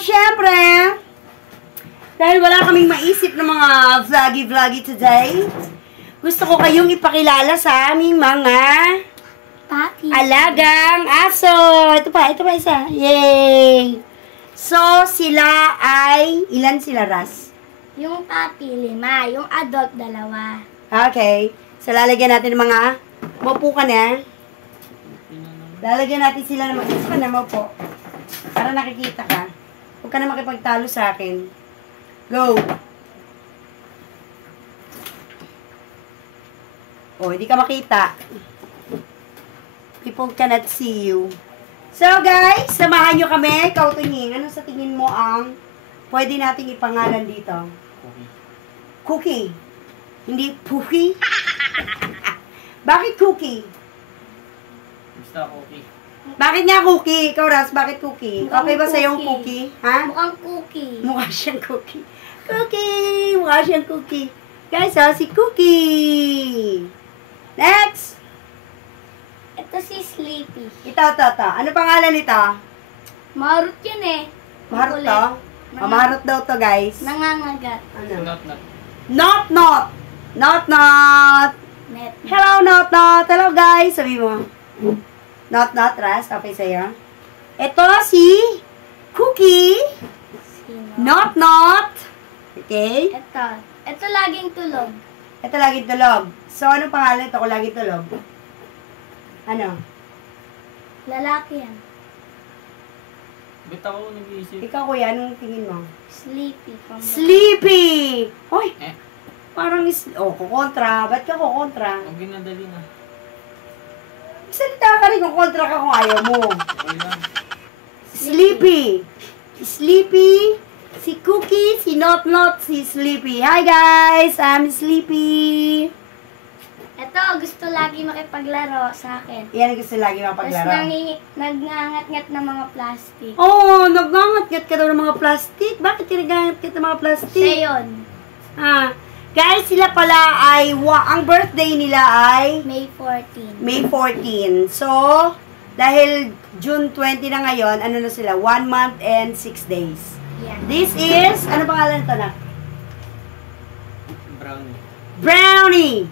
syempre, dahil wala kaming maisip ng mga vloggy today, gusto ko kayong ipakilala sa aming mga Papi. alagang aso. Ito pa isa. Yay! So, sila ay, ilan sila, Ras? Yung papi, 5. Yung adult, 2. Okay. So, lalagyan natin ng mga, maupo ka na. Lalagyan natin sila ng mga, ka na, maupo. Para nakikita ka. Huwag ka na makipagtalo sa akin. Go! Oh, hindi ka makita. People cannot see you. So, guys, samahan nyo kami. Ikaw, Tunying, ano sa tingin mo ang pwede nating ipangalan dito? Cookie. Hindi Pookie? Bakit Cookie? Basta Cookie. Bakit nga Cookie? Ikaw, Ras, bakit Cookie? Mukhang Okay ba sa'yo yung cookie. Cookie? Ha? Mukhang cookie. Mukha siyang Cookie. Cookie! Mukha siyang Cookie. Guys, si Cookie! Next! Ito si Sleepy. Ito. Ano pangalan nito? Marut yun eh. Maharot Makulit. to? Maharot daw to, guys. Nangangagat. Ano? Not. Not. Net. Hello, Not. Hello, guys. Sabi mo. Not, Ras. Okay sa'yo. Ito si Cookie. Sino? Not. Okay. Ito laging tulog. Ito laging tulog. So, anong pangalan ito kung laging tulog? Ano? Lalaki yan. Bitaw ako nag-iisip. Ikaw, kuya, anong tingin mo? Sleepy. Sleepy! Hoy! Eh. Parang kukontra. Ba't ka kukontra? Ang ginadali na. Salita ka rin kung kontra ka kung ayaw mo. Okay lang. Sleepy. Sleepy. Si Cookie, si Not, si Sleepy. Hi guys, I'm Sleepy. Ito, gusto lagi makipaglaro sa akin. Yan ang gusto lagi Tapos mapaglaro. nagngangat-ngat ng mga plastic. Oh, nagngangat-ngat ka daw ng mga plastic. Bakit ka nagngangat-ngat ng mga plastic? Siya yun. Guys, sila pala ay, ang birthday nila ay May 14. May 14. So, dahil June 20 na ngayon, ano na sila? 1 month and 6 days. Yan. This is, ano pangalan ito na? Brownie. Brownie!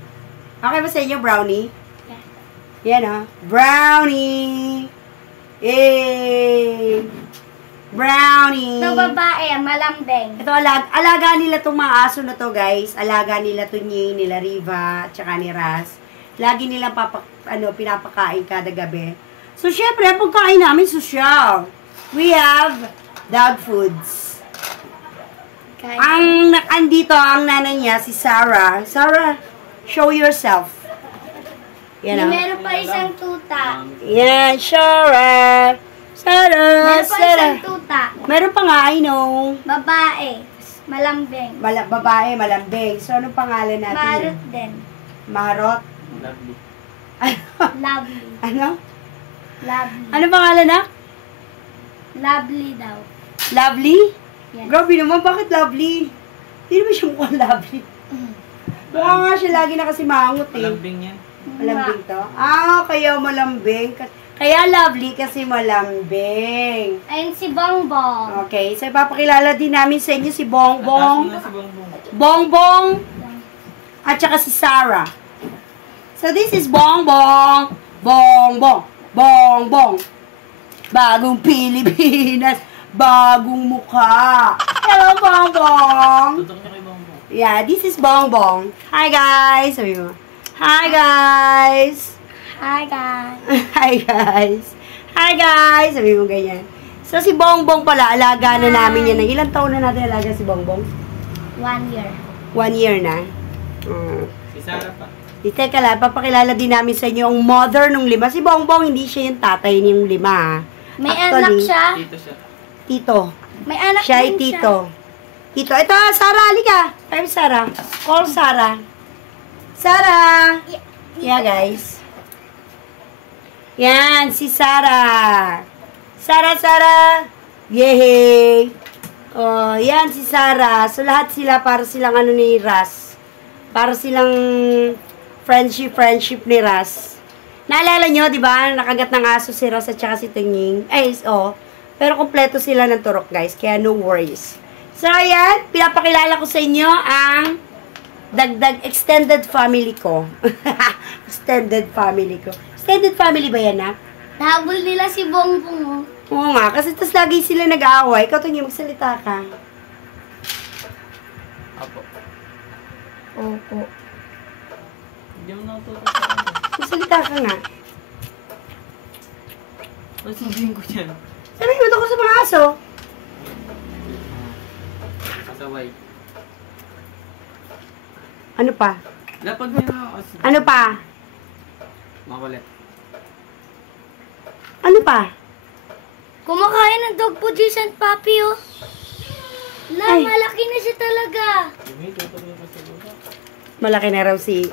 Okay ba sa inyo, Brownie? Yeah. Yan Brownie! Yay! Brownie! Ito babae, malambeng. Ito, alaga nila itong mga aso na to, guys. Alaga nila Tunying, nila Riva, tsaka ni Ras. Lagi nilang pinapakain kada gabi. So, syempre, ang pagkain namin, social. We have dog foods. Andito, ang nanay niya, si Sarah. Sarah, show yourself. Yan Meron pa isang tuta. Yan, Sarah. Meron pa isang tuta. Meron pa nga, I know. Babae, malambeng. Babae, malambing. So, anong pangalan natin? Marut din. Marot? Lovely. Lovely. Ano? Lovely. Ano pangalan na? Lovely daw. Lovely? Yes. Grabe naman, bakit lovely? Hindi naman siya mukhang lovely. Mukha nga siya lagi nakasimangot eh. Malambing yan. Malambing to? Kaya malambing. Kaya lovely kasi malambing. Ayun si Bongbong. Okay, so ipapakilala din namin sa inyo si Bongbong. Nataas mo na si Bongbong. Bongbong. At saka si Sarah. So this is Bongbong. Bongbong. Bagong Pilipinas. Bagong mukha. Hello, Bongbong. Tutok niya kay Bongbong. Yeah, this is Bongbong. Hi, guys. Sabi mo. Hi, guys. Hi guys. Hi, guys. Hi, guys. Sabi mo ganyan. So, si Bongbong pala, alaga na namin yan. Ilang taon na natin alaga si Bongbong? 1 year. 1 year na. Si Sarah pa. Teka lang, papakilala din namin sa inyo ang mother nung 5. Si Bongbong, hindi siya yung tatay niyong 5. May anak siya. Dito siya. Tito. May anak Siya ay din tito. Tito. Ito, Sarah, halika. I'm Sarah. Call Sarah. Sarah. Yeah, guys. Yan, si Sarah. Sarah. Yehey. Oh, yan si Sarah. So, lahat sila para silang ni Ras. Para silang friendship ni Ras. Naalala nyo, di ba? Nakagat ng aso si Ras at saka si Tunying. Pero kompleto sila ng turok, guys. Kaya no worries. So, ayan. Pinapakilala ko sa inyo ang dagdag extended family ko. Extended family ko. Extended family ba yan, ha? Nahabol nila si Bongbong, oh. Oo nga. Kasi tas lagi sila nag-aaway. Ikaw, Tonyo, magsalita ka. Apo. Opo. Hindi mo natutunan sa akin. Magsalita ka nga. Ano sabihin ko dyan? Sabi mo ko sa mga aso. Kasaway. Ano pa? Lapag niya na ako. Ano pa? Makulit. Ano pa? Kumakain ng dog food si San Papi, oh. Ay. Malaki na siya talaga. Hindi, tutuloy ko sa baba. Malaki na raw si...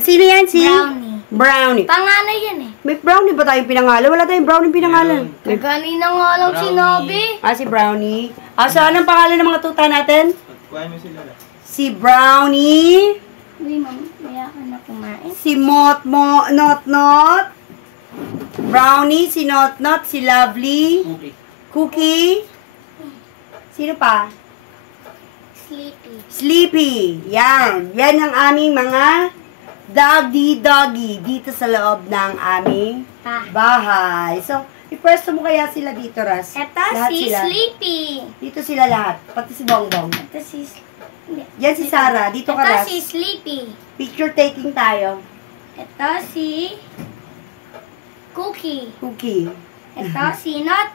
Sino yan? Si... Brownie. Brownie. Panganay yan, eh. May brownie ba tayong pinangalan? Wala tayong brownie pinangalan. Meron. Kanina nga lang Brownie. sinabi. Si Brownie. So anong pangalan ng mga tuta natin? Kuhain mo sila. Si Brownie. Uy, ma'am, maya ka na kumain. Si Not. Brownie, si Not, si Lovely. Cookie. Cookie. Sino pa? Sleepy. Sleepy. Yan. Yan ang aming mga doggy dito sa loob ng aming bahay. So, ipwesto mo kaya sila dito, Ras? Ito Lahat si sila. Sleepy. Dito sila lahat. Pati si Bongbong. Ito si... Hindi. Yan si Sarah. Dito ka, Ito Ras. si Sleepy. Picture taking tayo. Ito si... Cookie. Cookie. Ito si Not.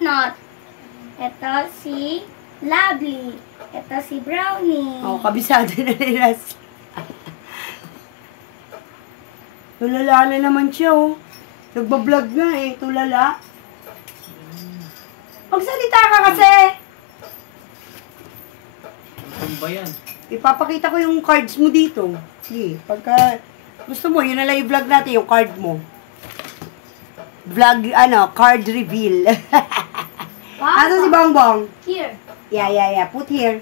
Ito si Lovely. Ito si Brownie. Kabisado na ni Ras. Tulala na naman siya, oh. Nagbablog nga, eh. Tulala. Magsalita ka kasi. Ano ba yan? Ipapakita ko yung cards mo dito. Sige, pagka gusto mo, yun na lang i-vlog natin, yung card mo. Vlog, card reveal. Ato si Bongbong? Here. Yeah. Put here.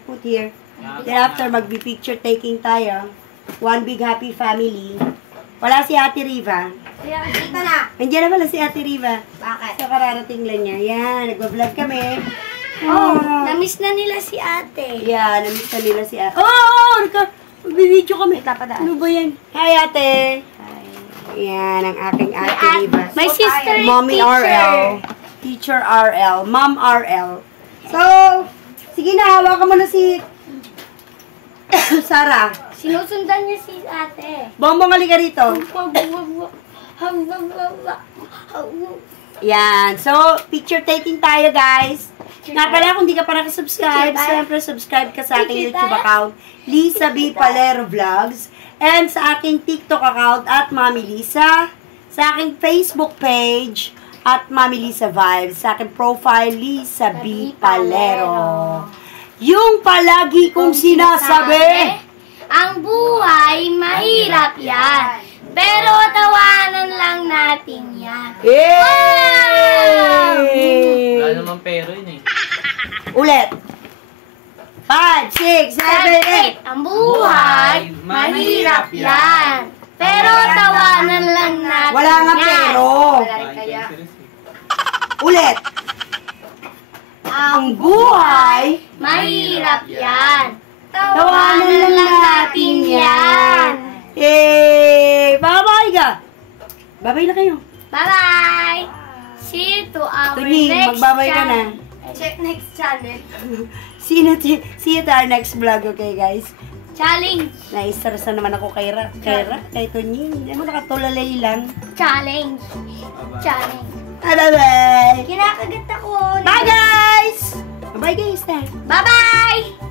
Then after, magbi-picture taking tayo. One big happy family. Wala si Ate Riva. Kaya, dito na. Nandiyan na pala si Ate Riva. Bakit? Sa kararating lang niya. Yan, nagbablog kami. Oh, namiss na nila si ate. Yeah, namiss na nila si Ate. Oh! Magbibideo kami. Tapadaan. Ano ba yan? Hi, Ate. Yan, ang aking Ate Riva. My sister is Mommy teacher. RL. Teacher RL. Mom RL. So, sige na, hawakan mo na si Sarah. Sinusundan niya si ate. Bongbong, halika rito. Yan. So, picture taking tayo, guys. Nga pala, kung di ka pa nakasubscribe, siyempre subscribe ka sa aking YouTube account, Lisa B. Palero Vlogs, and sa aking TikTok account at Mami Lisa, sa aking Facebook page at Mami Lisa Vibes, sa aking profile, Lisa B. Palero. Yung palagi kong sinasabi, ang buhay, mahirap yan. Pero tawanan lang natin yan. Yay! Wala naman pero yun eh. Ulit. 5, 6, 7, 8. Ang buhay, mahirap yan. Pero tawanan lang natin Wala nga yan. pero. Kaya. Ulit. Ang buhay, Mahirap yan. tawanan lang natin yan. Yay! Bye-bye ka. Bye-bye na kayo. Bye-bye! See you to our Tunying, next magbabay ka na. channel. Check next channel. See you to our next vlog, okay guys? Challenge. Na-stress na naman ako kay kay Tunying. Ano, nakatulalay lang. Challenge. Challenge. Bye-bye! Kinakagat ako. Bye guys! Bye guys na. Bye-bye!